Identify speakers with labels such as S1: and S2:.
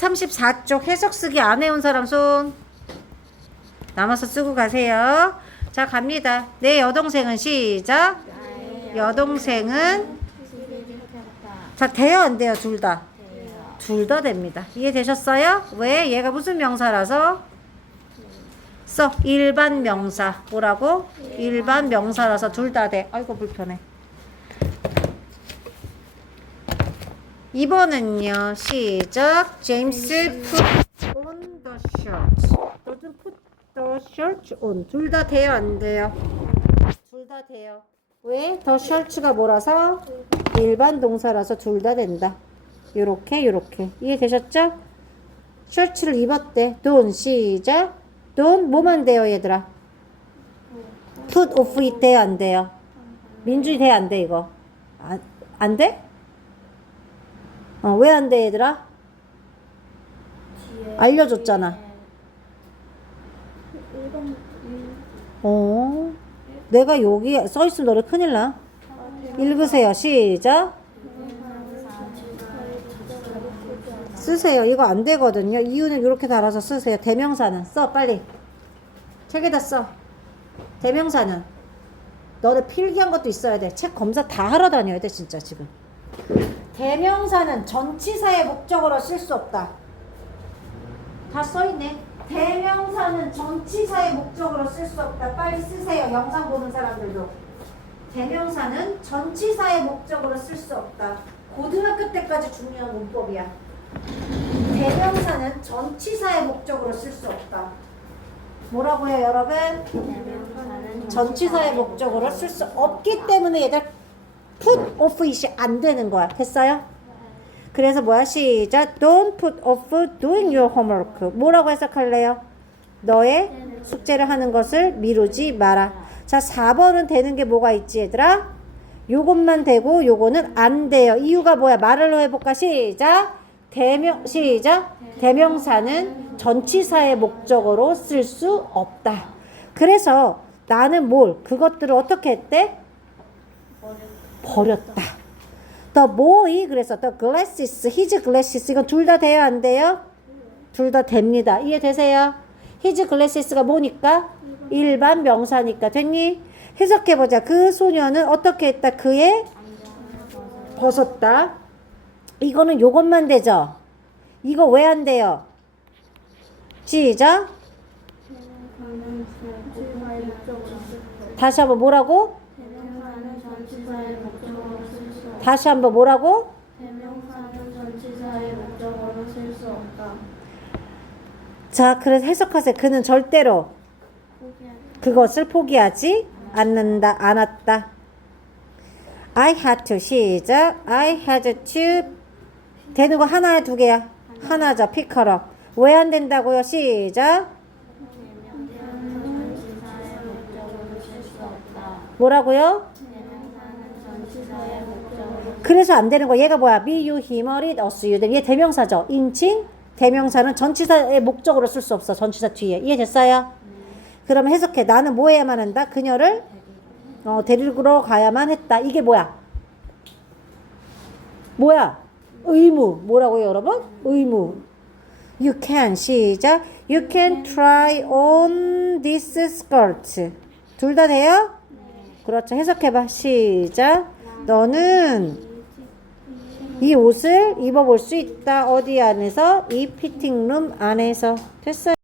S1: 134쪽 해석 쓰기 안 해온 사람 손. 남아서 쓰고 가세요. 자, 갑니다. 내 여동생은 시작. 여동생은 자, 돼요, 안 돼요, 둘 다? 둘 다 됩니다. 이해되셨어요? 왜? 얘가 무슨 명사라서? 써. 일반 명사. 뭐라고? 일반 명사라서 둘 다 돼. 아이고, 불편해. 2번은요, 시작. 제임스 put on the shirt. doesn't put the shirt on. 둘 다 돼요, 안 돼요? 둘 다 돼요. 왜? 더 셔츠가 뭐라서? 일반 동사라서 둘 다 된다. 요렇게, 요렇게. 이해되셨죠? 셔츠를 입었대. 돈, 시작. 돈, 뭐만 돼요, 얘들아? put off 돼요, 안 돼요? 민준이 돼, 안 돼, 이거? 안, 안 돼? 어, 왜 안 돼, 얘들아? 알려줬잖아. 어, 내가 여기 써 있으면 너네 큰일 나. 읽으세요. 시작. 쓰세요. 이거 안 되거든요. 이유는 이렇게 달아서 쓰세요. 대명사는 써, 빨리. 책에다 써. 대명사는. 너네 필기한 것도 있어야 돼. 책 검사 다 하러 다녀야 돼, 진짜 지금. 대명사는 전치사의 목적으로 쓸 수 없다. 다 써있네. 대명사는 전치사의 목적으로 쓸 수 없다. 빨리 쓰세요. 영상 보는 사람들도. 대명사는 전치사의 목적으로 쓸 수 없다. 고등학교 때까지 중요한 문법이야. 대명사는 전치사의 목적으로 쓸 수 없다. 뭐라고요, 여러분? 전치사의 목적으로 쓸 수 없기 때문에 얘들 put off it이 안 되는 거야. 됐어요? 그래서 뭐야? 시작. Don't put off doing your homework. 뭐라고 해석할래요? 너의 숙제를 하는 것을 미루지 마라. 자, 4번은 되는 게 뭐가 있지, 얘들아? 요것만 되고 요거는 안 돼요. 이유가 뭐야? 말을 해볼까? 시작. 대명 시작. 대명사는 전치사의 목적으로 쓸 수 없다. 그래서 나는 뭘 그것들을 어떻게 했대? 버렸다. The boy 그래서 the glasses, his glasses 이건 둘 다 돼요 안 돼요? 둘 다 됩니다. 이해되세요? his glasses가 뭐니까? 일반 명사니까 됐니? 해석해 보자. 그 소녀는 어떻게 했다? 그의 벗었다. 이거는 요것만 되죠? 이거 왜 안 돼요? 시작. 다시 한번 뭐라고?
S2: 대명사는 전치사의 목적어로 쓸 수 없다.
S1: 다시 한번 뭐라고?
S2: 대명사는 전치사의 목적어로 쓸 수 없다.
S1: 자, 그래서 해석하세요. 그는 절대로 그것을 포기하지 않는다, 않았다. I had to 시작. I had to 되는 거 하나야 두 개야. 하나죠. 피커러. 왜 안 된다고요? 시작.
S2: 대명사는 전치사의 목적어로 쓸 수 없다.
S1: 뭐라고요?
S2: 대명사는 전치사의 목적어로
S1: 그래서 안 되는 거. 얘가 뭐야? You, him, it, us, you, them. 얘 대명사죠. 인칭 대명사는 전치사의 목적으로 쓸 수 없어. 전치사 뒤에. 이해됐어요? 그러면 해석해. 나는 뭐 해야만 한다? 그녀를 어, 데리러 가야만 했다. 이게 뭐야? 뭐야? 의무. 뭐라고요, 여러분? 의무. You can 시작. You can try on this skirt. 둘 다 돼요? 그렇죠. 해석해봐. 시작. 너는 이 옷을 입어볼 수 있다. 어디 안에서? 이 피팅룸 안에서. 됐어요.